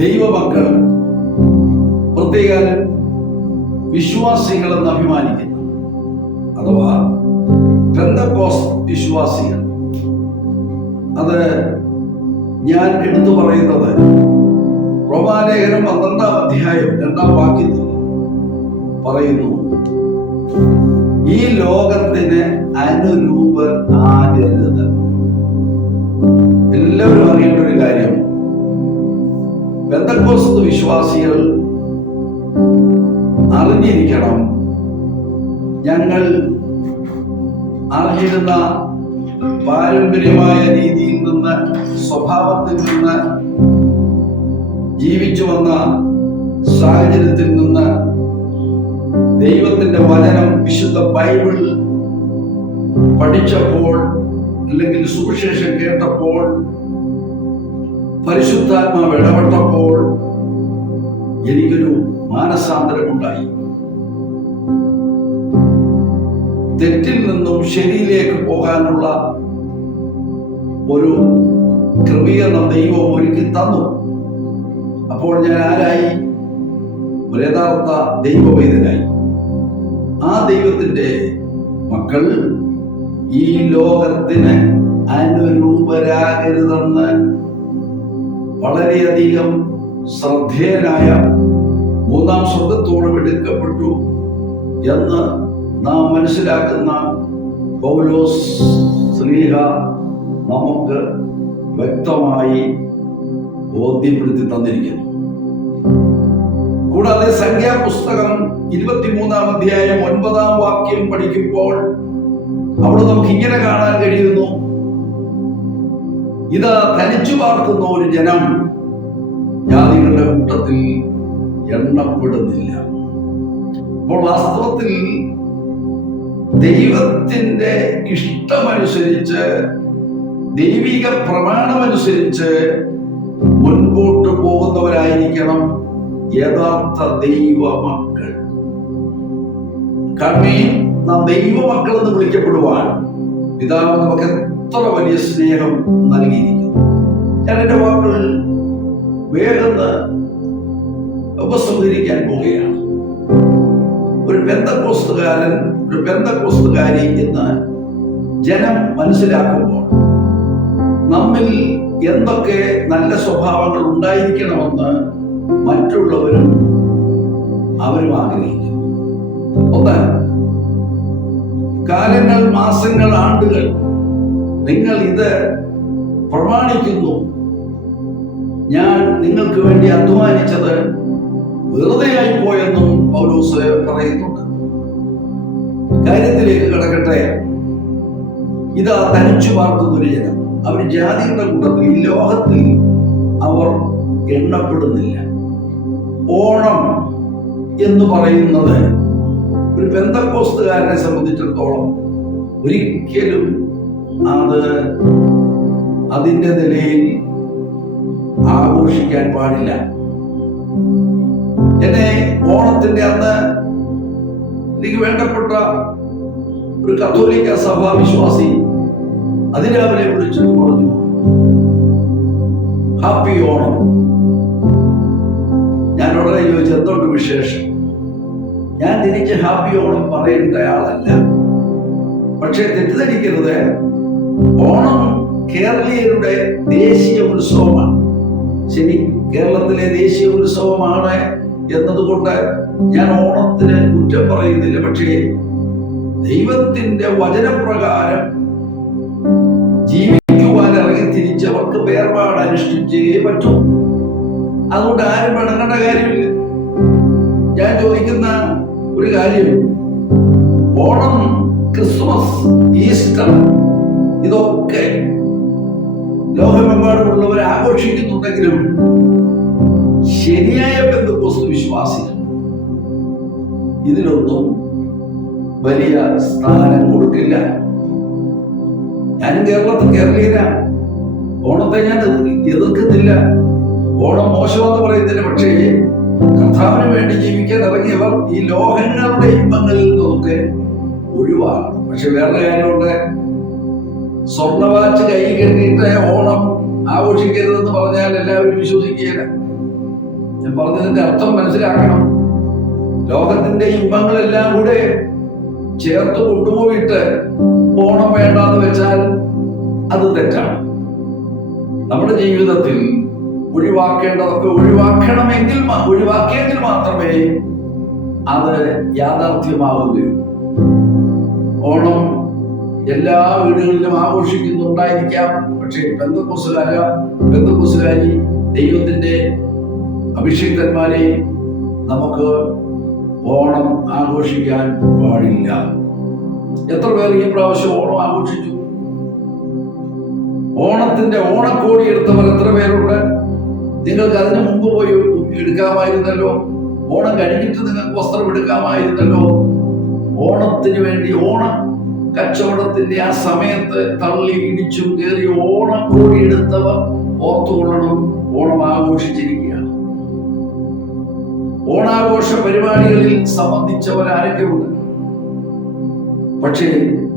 ദൈവമക്കൾ, പ്രത്യേക വിശ്വാസികളെന്ന് അഭിമാനിക്കുന്നു, അഥവാ പെന്തക്കോസ്ത് വിശ്വാസികൾ. അത് ഞാൻ എടുത്തു പറയുന്നത് റോമാലേഖനം 12-ാം അധ്യായം 2-ാം വാക്യത്തിൽ പറയുന്നു, ഈ ലോകത്തിന് അനുരൂപരാകരുത്. എല്ലാവരും അറിയേണ്ട ഒരു കാര്യം, പെന്തക്കോസ്ത് വിശ്വാസികൾ അറിഞ്ഞിരിക്കണം, ഞങ്ങൾ അറിഞ്ഞിരുന്ന പാരമ്പര്യമായ രീതിയിൽ നിന്ന്, സ്വഭാവത്തിൽ നിന്ന്, ജീവിച്ചു വന്ന സാഹചര്യത്തിൽ നിന്ന് ദൈവത്തിന്റെ വചനം, വിശുദ്ധ ബൈബിൾ പഠിച്ചപ്പോൾ അല്ലെങ്കിൽ സുവിശേഷം കേട്ടപ്പോൾ, പരിശുദ്ധാത്മാവ് ഇടപെട്ടപ്പോൾ എനിക്കൊരു മാനസാന്തരമുണ്ടായി. തെറ്റിൽ നിന്നും ശരിയിലേക്ക് പോകാനുള്ള ഒരു ക്രമീകരണം ദൈവം ഒരുക്കി തന്നു. അപ്പോൾ ഞാൻ ആരായി? ഒരു യഥാർത്ഥ ദൈവവേദനായി. ആ ദൈവത്തിന്റെ മക്കൾ ഈ ലോകത്തിന് അനുരൂപരാകരുതെന്ന് വളരെയധികം ശ്രദ്ധേയനായ മൂന്നാം സ്വർഗത്തോട് എടുക്കപ്പെട്ടു എന്ന് നാം മനസ്സിലാക്കുന്ന പൗലോസ് ശ്ലീഹ നമുക്ക് വ്യക്തമായി ബോധ്യപ്പെടുത്തി തന്നിരിക്കുന്നു. കൂടാതെ സംഖ്യാപുസ്തകം 23-ാം അധ്യായം 9-ാം വാക്യം പഠിക്കുമ്പോൾ അവിടെ നമുക്ക് ഇങ്ങനെ കാണാൻ കഴിയുന്നു, ഇതാ തനിച്ചു പാർക്കുന്ന ഒരു ജനം ജാതികളുടെ കൂട്ടത്തിൽ എണ്ണപ്പെടുന്നില്ല. അപ്പോൾ വാസ്തവത്തിൽ ദൈവത്തിന്റെ ഇഷ്ടമനുസരിച്ച്, ദൈവിക പ്രമാണമനുസരിച്ച് മുൻപോട്ട് പോകുന്നവരായിരിക്കണം യഥാർത്ഥ ദൈവമക്കൾ. കണ്ണീൻ നാം ദൈവമക്കൾ എന്ന് വിളിക്കപ്പെടുവാൻ പിതാവ് നമുക്ക് എത്ര വലിയ സ്നേഹം നൽകിയിരിക്കുന്നു. ഞാൻ എൻ്റെ വാക്കുകൾ വേഗം ഉപസംഹരിക്കാൻ പോവുകയാണ്. ഒരു പെന്തക്കോസ്തുകാരൻ, ഒരു പെന്തക്കോസ്തുകാരി എന്ന് ജനം മനസ്സിലാക്കുമ്പോൾ നമ്മിൽ എന്തൊക്കെ നല്ല സ്വഭാവങ്ങൾ ഉണ്ടായിരിക്കണമെന്ന് മറ്റുള്ളവരും അവരും ആഗ്രഹിക്കുന്നു. ഒന്ന്, കാലങ്ങൾ, മാസങ്ങൾ, ആണ്ടുകൾ നിങ്ങൾ ഇത് പ്രമാണിക്കുന്നു, ഞാൻ നിങ്ങൾക്ക് വേണ്ടി അധ്വാനിച്ചത് വെറുതെ ആയിപ്പോയെന്നും പൗലോസ് പറയുന്നുണ്ട്. കാര്യത്തിലേക്ക് കടക്കട്ടെ. ഇതാ തനിച്ചു പാർക്കുന്നൊരു ജനം, അവർ ജാതികളുടെ കൂട്ടത്തിൽ, ഈ ലോകത്തിൽ അവർ എണ്ണപ്പെടുന്നില്ല. ഓണം എന്ന് പറയുന്നത് ഒരു പെന്തക്കോസ്തുകാരനെ സംബന്ധിച്ചിടത്തോളം ഒരിക്കലും അത് അതിൻ്റെ നിലയിൽ ആഘോഷിക്കാൻ പാടില്ല. എന്നെ ഓണത്തിന്റെ അന്ന് എനിക്ക് വേണ്ടപ്പെട്ട ഒരു കത്തോലിക്ക സഭാ വിശ്വാസി അതിരാവിലെ വിളിച്ചിട്ട് പറഞ്ഞു, ഹാപ്പി ഓണം. ഞാൻ ഉടനെ ചോദിച്ചു, എന്തുകൊണ്ട് വിശേഷം? ഞാൻ തിരിച്ച് ഹാപ്പി ഓണം പറയേണ്ട ആളല്ല. പക്ഷെ തെറ്റിദ്ധരിക്കരുത്, ഓണം കേരളീയരുടെ ദേശീയ ഉത്സവമാണ്. ശരി, കേരളത്തിലെ ദേശീയ ഉത്സവമാണ് എന്നതുകൊണ്ട് ഞാൻ ഓണത്തിന് കുറ്റം പറയുന്നില്ല. പക്ഷേ ദൈവത്തിന്റെ വചനപ്രകാരം ജീവിക്കുവാൻ ഇറങ്ങി തിരിച്ചവർക്ക് വേർപാട് അനുഷ്ഠിച്ചേ പറ്റൂ. അതുകൊണ്ട് ആരും പിണങ്ങേണ്ട കാര്യമില്ല. ഞാൻ ചോദിക്കുന്ന ഒരു കാര്യം, ഓണം, ക്രിസ്മസ്, ഈസ്റ്റർ ഇതൊക്കെ ലോകമെമ്പാടുമുള്ളവർ ആഘോഷിക്കുന്നുണ്ടെങ്കിലും ശരിയായ പെന്തക്കോസ്ത് വിശ്വാസികൾ ഇതിനൊന്നും വലിയ സ്ഥാനം കൊടുക്കില്ല. ഞാനും കേരളീയനാണ്. ഓണത്തെ ഞാൻ എതിർക്കുന്നില്ല, ഓണം മോശമെന്ന് പറയുന്നില്ല. പക്ഷേ കർത്താവിന് വേണ്ടി ജീവിക്കാൻ ഇറങ്ങിയവർ ഈ ലോകങ്ങളുടെ ഇമ്പങ്ങളിൽ നിന്നൊക്കെ ഒഴിവാകണം. പക്ഷെ വേറെ കാര്യമുണ്ട്, സ്വർണ്ണവാച്ച് കൈ കെട്ടിയിട്ട് ഓണം ആഘോഷിക്കരുതെന്ന് പറഞ്ഞാൽ എല്ലാവരും വിശ്വസിക്കുകയില്ല. ഞാൻ പറഞ്ഞതിന്റെ അർത്ഥം മനസ്സിലാക്കണം. ലോകത്തിന്റെ ഇമ്പങ്ങളെല്ലാം കൂടെ ചേർത്ത് കൊണ്ടുപോയിട്ട് ഓണം വേണ്ടാന്ന് വെച്ചാൽ അത് തെറ്റാണ്. നമ്മുടെ ജീവിതത്തിൽ ഒഴിവാക്കേണ്ടതൊക്കെ ഒഴിവാക്കിയെങ്കിൽ മാത്രമേ അത് യാഥാർത്ഥ്യമാവുകയുള്ളൂ. ഓണം എല്ലാ വീടുകളിലും ആഘോഷിക്കുന്നുണ്ടായിരിക്കാം. പക്ഷേ പെന്തക്കോസ്തുകാരി ദൈവത്തിന്റെ അഭിഷിക്തന്മാരെ നമുക്ക് ഓണം ആഘോഷിക്കാൻ പാടില്ല. എത്ര പേർ ഈ പ്രാവശ്യം ഓണം ആഘോഷിച്ചു? ഓണത്തിന്റെ ഓണക്കോടി എടുത്തവർ എത്ര പേരുണ്ട്? നിങ്ങൾക്ക് അതിനു മുമ്പ് പോയി എടുക്കാമായിരുന്നല്ലോ. ഓണം കഴിഞ്ഞിട്ട് നിങ്ങൾക്ക് വസ്ത്രം എടുക്കാമായിരുന്നല്ലോ. ഓണത്തിന് വേണ്ടി ഓണം കച്ചവടത്തിന്റെ ആ സമയത്ത് തള്ളി ഇടിച്ചും കയറി ഓണക്കോടി എടുത്തവർ ഓർത്തുകൊള്ളണം, ഓണം ആഘോഷിച്ചിരിക്കുകയാണ്. ഓണാഘോഷ പരിപാടികളിൽ സംബന്ധിച്ചവർ ആരൊക്കെയുണ്ട്? പക്ഷേ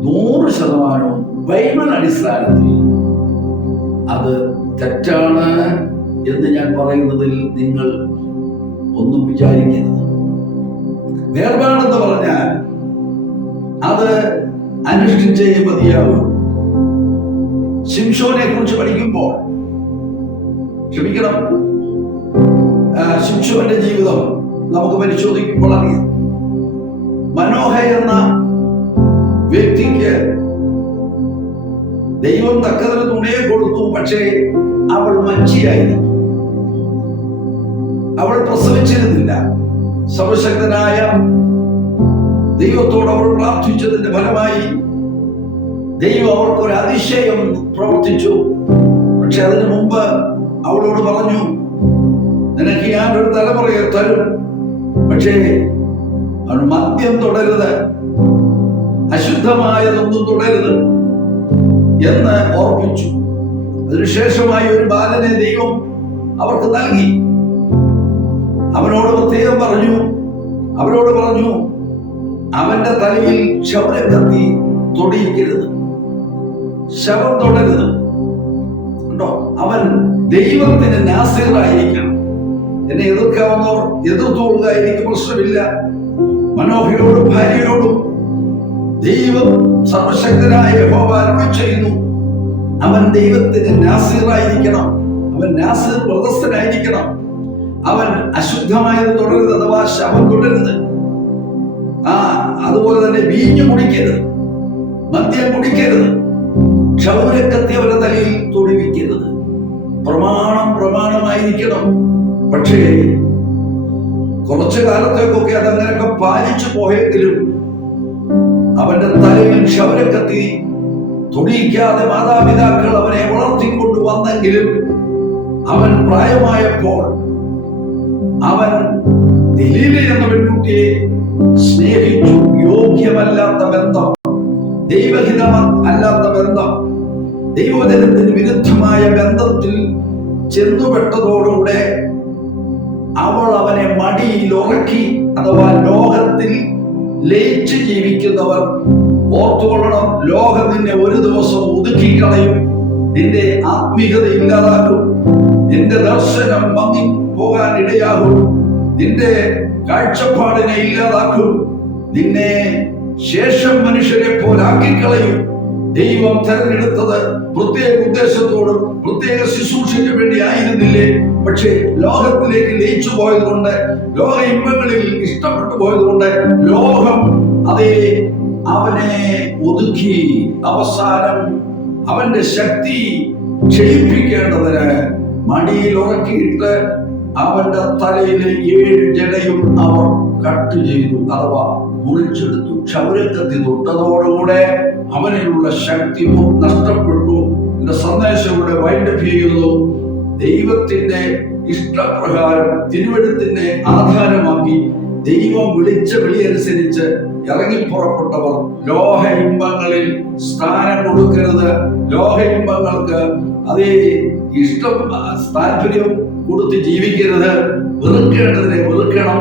100% ബൈബിൾ അടിസ്ഥാനത്തിൽ അത് തെറ്റാണ് എന്ന് ഞാൻ പറയുന്നതിൽ നിങ്ങൾ ഒന്നും വിചാരിക്കരുത്. വേർപാടെന്ന് പറഞ്ഞാൽ അത് അനുഷ്ഠിച്ചേ മതിയാവും. ശിംശോനെ കുറിച്ച് പഠിക്കുമ്പോൾ ശിംശോന്റെ ജീവിതം നമുക്ക് പരിശോധിക്കുമ്പോൾ അറിയാം. മനോഹ എന്ന വ്യക്തിക്ക് ദൈവം തക്കതിന് തുണയെ കൊടുത്തു. പക്ഷേ അവൾ മച്ചിയായിരുന്നു. അവൾ പ്രസവിച്ചിരുന്നില്ല. സർവശക്തനായ ദൈവത്തോട് അവൾ പ്രാർത്ഥിച്ചതിന്റെ ഫലമായി ദൈവം അവർക്കൊരു അതിശയം പ്രവർത്തിച്ചു. പക്ഷെ അതിനു മുമ്പ് അവളോട് പറഞ്ഞു, നിനക്ക് ഞാൻ ഒരു തലമുറയെ തരും, പക്ഷേ അവൾ മദ്യം തുടരുത്, അശുദ്ധമായതൊന്നും തുടരുത് എന്ന് ഓർപ്പിച്ചു. അതിനുശേഷമായി ഒരു ബാലനെ ദൈവം അവർക്ക് നൽകി. അവനോട് പ്രത്യേകം പറഞ്ഞു, അവന്റെ തലയിൽ ക്ഷൗരക്കത്തി തൊടിയിക്കരുത്, ശവം തുടരുത്. ഉണ്ടോ? അവൻ ദൈവത്തിന് നാസീറായിരിക്കണം. എന്നെ എതിർക്കാവുന്നവർ എതിർത്തുകൊള്ളുക, എനിക്ക് പ്രശ്നമില്ല. മനോഹരോടും ഭാര്യയോടും ദൈവം സർവശക്തനായ യഹോവ അരുളി ചെയ്യുന്നു, അവൻ ദൈവത്തിന് നാസീറായിരിക്കണം, അവൻ നാസീർ വ്രതസ്ഥനായിരിക്കണം, അവൻ അശുദ്ധമായത് തുടരുത്, അഥവാ ശവം തുടരുത്. അതുപോലെ തന്നെ വീഞ്ഞു കുടിക്കരുത്, മദ്യം കുടിക്കരുത്, ക്ഷൗരക്കത്തി അവരുടെ തലയിൽ തൊടുവിക്കരുത്. പ്രമാണമായിരിക്കണം. പക്ഷേ കുറച്ചു കാലത്തേക്കൊക്കെ അതങ്ങനെയൊക്കെ പാലിച്ചു പോയെങ്കിലും അവന്റെ തലയിൽ ക്ഷൗരക്കത്തി തൊടിയിക്കാതെ മാതാപിതാക്കൾ അവനെ വളർത്തിക്കൊണ്ടു വന്നെങ്കിലും അവൻ പ്രായമായപ്പോൾ അവൻ ദലീല എന്ന പെൺകുട്ടിയെ സ്നേഹിച്ചു. യോഗ്യമല്ലാത്ത ബന്ധം, ദൈവഹിതം അല്ലാത്ത ബന്ധം, ദൈവജനത്തിന് വിരുദ്ധമായ ബന്ധത്തിൽ ചെന്നുപെട്ടതോടുകൂടെ അവൾ അവനെ മടിയിൽ ഉറക്കി. അഥവാ ലോകത്തിൽ ലയിച്ച് ജീവിക്കുന്നവർ ഓർത്തുകൊള്ളണം, ലോകം നിന്നെ ഒരു ദിവസം ഒതുക്കിക്കളയും, നിന്റെ ആത്മീയത ഇല്ലാതാക്കും, നിന്റെ ദർശനം മങ്ങി പോകാൻ ഇടയാകും, നിന്റെ കാഴ്ചപ്പാടിനെ ഇല്ലാതാക്കും, നിന്നെ ശേഷം മനുഷ്യരെ പോലാക്കിക്കളയും. ദൈവം തെരഞ്ഞെടുത്തത് പ്രത്യേക ഉദ്ദേശത്തോടും പ്രത്യേക ശുശ്രൂഷയ്ക്ക് വേണ്ടി ആയിരുന്നില്ലേ? പക്ഷേ ലോകത്തിലേക്ക് ലയിച്ചു പോയതുകൊണ്ട്, ലോക ഇമ്പങ്ങളിൽ ഇഷ്ടപ്പെട്ടു പോയതുകൊണ്ട് ലോകം അതേ അവനെ ഒതുക്കി. അവസാനം അവന്റെ ശക്തി ക്ഷയിപ്പിക്കേണ്ടതിന് മടിയിൽ ഉറക്കിയിട്ട് അവന്റെ തലയിലെ 7 ജടയും അവർ കട്ട് ചെയ്തു, അഥവാ മുറിച്ചെടുത്തു. ക്ഷൗരക്കത്തി തൊട്ടതോടുകൂടെ അവനിലുള്ള ശക്തി നഷ്ടപ്പെട്ടു. എന്റെ സന്ദേശം ഇവിടെ വൈൻഡപ്പ് ചെയ്യുന്നു. ദൈവത്തിന്റെ ഇഷ്ടപ്രകാരം തിരുവെഴുത്തിനെ ആധാരമാക്കി ദൈവം വിളിച്ച വിളിയനുസരിച്ച് ഇറങ്ങിപ്പുറപ്പെട്ടവർ ലോക ഇമ്പങ്ങളിൽ സ്ഥാനം കൊടുക്കരുത്. ലോക ഇമ്പങ്ങൾക്ക് അതേ ഇഷ്ടം താല്പര്യം കൊടുത്ത് ജീവിക്കരുത്. വെറുക്കേണ്ടതിനെ വെറുക്കണം,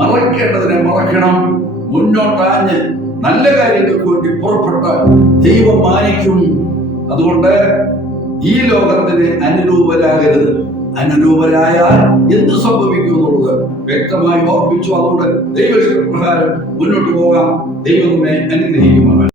മറക്കേണ്ടതിനെ മറക്കണം. മുന്നോട്ടാഞ്ഞ് നല്ല കാര്യങ്ങൾക്ക് വേണ്ടി പുറപ്പെട്ടാൽ ദൈവം മാനിക്കും. അതുകൊണ്ട് ഈ ലോകത്തിന് അനുരൂപരാകരുത്. അനുരൂപരായാൽ എന്ത് സംഭവിക്കും എന്നുള്ളത് വ്യക്തമായി ഓർപ്പിച്ചു. അതുകൊണ്ട് ദൈവപ്രകാരം മുന്നോട്ട് പോകാം. ദൈവം നമ്മെ അനുഗ്രഹിക്കുമാണ്.